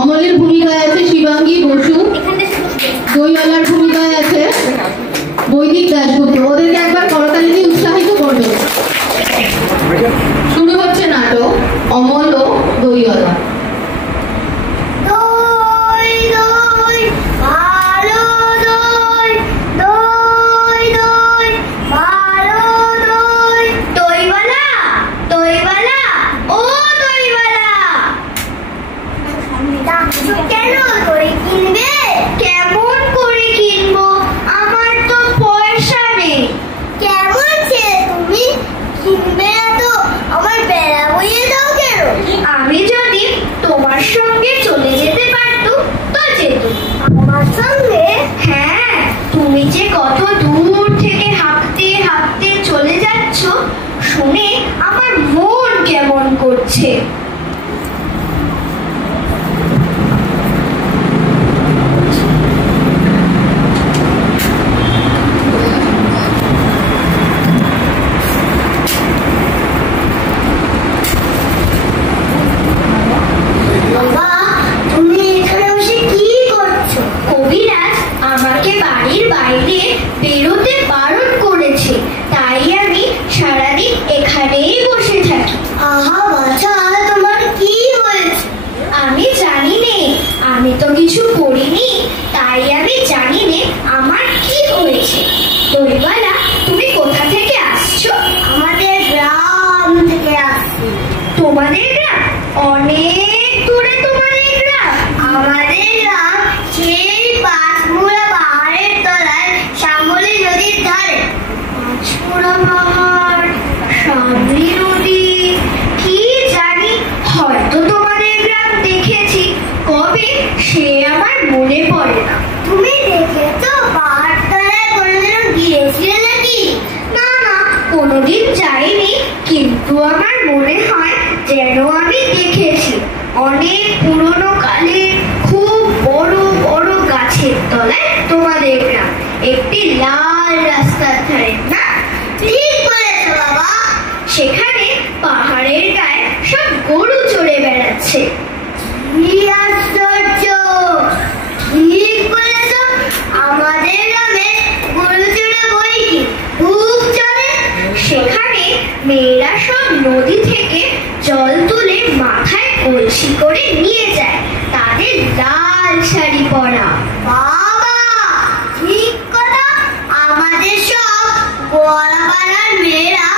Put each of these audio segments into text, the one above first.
অমলের ভূমিকায় আছে শিবাঙ্গী বসু, দইওয়ালার ভূমিকায় আছে বৈদিক দাশগুপ্ত। ওদেরকে একবার করতালি দিয়ে উৎসাহিত করবে। শুরু হচ্ছে নাটক অমল ও দইওয়ালা। কেন দই কিনবে? কেমন করে কিনবো? আমার তো পয়সা নেই। কেমন ছেলে তুমি, কিনবে না তো আমার বেড়া বইয়ে দাও কেন? আমি যদি তোমার সঙ্গে চলে যেতে পারতুম তো যেতুম। আমার সঙ্গে? হ্যাঁ, তুমি যে কত দূর থেকে হাঁটতে হাঁটতে চলে যাচ্ছ শুনে আমার মন কেমন করছে। বেরোতে বারণ করেছে, তাই আমি সারাদিন এখানেই বসে থাকি। আহা বাছা, তোমার কি হয়েছে? আমি জানি নে, আমি তো কিছু করিনি, তাই আমি জানি নে আমার কি হয়েছে। দইওয়ালা, তুমি কোথা থেকে আসছো? আমাদের গ্রাম থেকে আসছি। তোমাদের গ্রাম? অনেক দূরে তোমাদের গ্রাম? আমাদের গ্রাম সেই পাঁচমুড়া পাহাড়ের তলায় শ্যামলী নদীর ধারে। পাঁচমুড়া পাহাড়, শ্যামলী নদী, কি জানি, হয়তো তোমাদের গ্রাম দেখেছি, কবে সে আমার মনে পড়ে না। তুমি দেখেছো পাহাড় তলায় কোনোদিন গিয়েছিলে নাকি? না না, কোনোদিন যাইনি, কিন্তু আমার মনে হয় যেন আমি দেখেছি। অনেক পুরনো কালের খুব বড় বড় গাছের তলায় তোমাদের গ্রাম, একটি লাল রাস্তার ধারে। না, ঠিক বলেছ বাবা, সেখানে পাহাড়ের গায়ে সব গরু চড়ে বেড়াচ্ছে। কি আশ্চর্য, ঠিক বলেছ, আমাদের গ্রামে গরু চড়ে বই কি খুব চলে। সেখানে মেয়েরা সব নদী থেকে জল তুলে মাথায় কলসি করে নিয়ে যায়, তাদের লাল শাড়ি পরা। বাবা, ঠিক কথা, আমাদের সব গোয়ালাপাড়ার মেয়েরা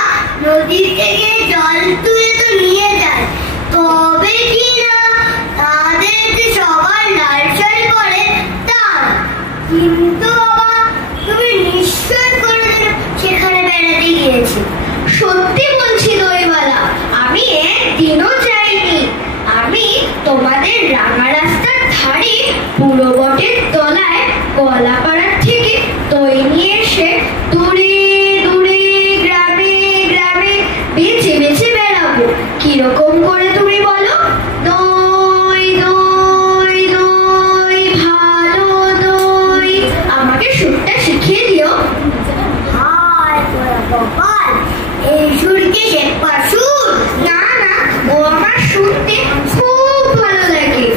নদী থেকে জল তুলে তো নিয়ে যায়, তবে কি না তাদের যে সবার লাল শাড়ি পরে তা। কিন্তু বাবা, তুমি নিশ্চয় কোনোদিন সেখানে বেড়াতে গিয়েছি? সত্যি বলছি দইওয়ালা, আমি একদিনও যাইনি। আমি তোমাদের রাঙা রাস্তার ধারে পুরো বটের তলায় কলাপাড়ার থেকে দই নিয়ে এসে দূরে দূরে গ্রামে গ্রামে বেছে বেছে বেড়াবো। কিরকম করে তুমি বলো? দই দই দই, ভালো দই। আমাকে সুরটা শিখিয়ে দিও। হায় গোপাল, এই সুরকে শেখা সুর? না না, ও আমার শুনতে খুব ভালো লাগে।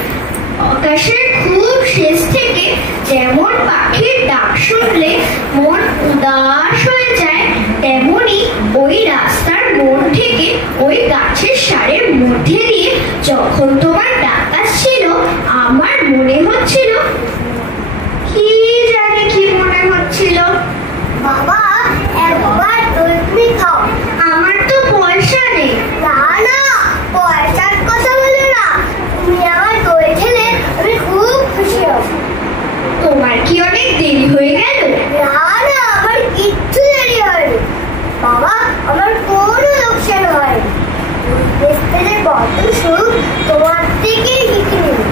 আকাশের খুব শেষ থেকে যেমন পাখির ডাক শুনলে মন উদাস হয়ে যায়, তেমনি ওই রাস্তার মোড় থেকে ওই গাছের সারের মধ্যে দিয়ে যখন তোমার ডাক আসছিল, আমার মনে হচ্ছিল, কি জানি কি মনে হচ্ছিল। বাবা, একবার দই তুমি খাও। আমার তো পয়সা নেই। না না, পয়সার কথা বলো না, তুমি আমার দই খেলে আমি খুব খুশি হব। তোমার কি অনেক দেরি হয়ে গেল? না না, আমার কিচ্ছু দেরি হয়নি বাবা, আমার কোনো লোকসান হয়নি। মিস্ত্রির বড় সুখ তোমার থেকেই শিখে নিবি।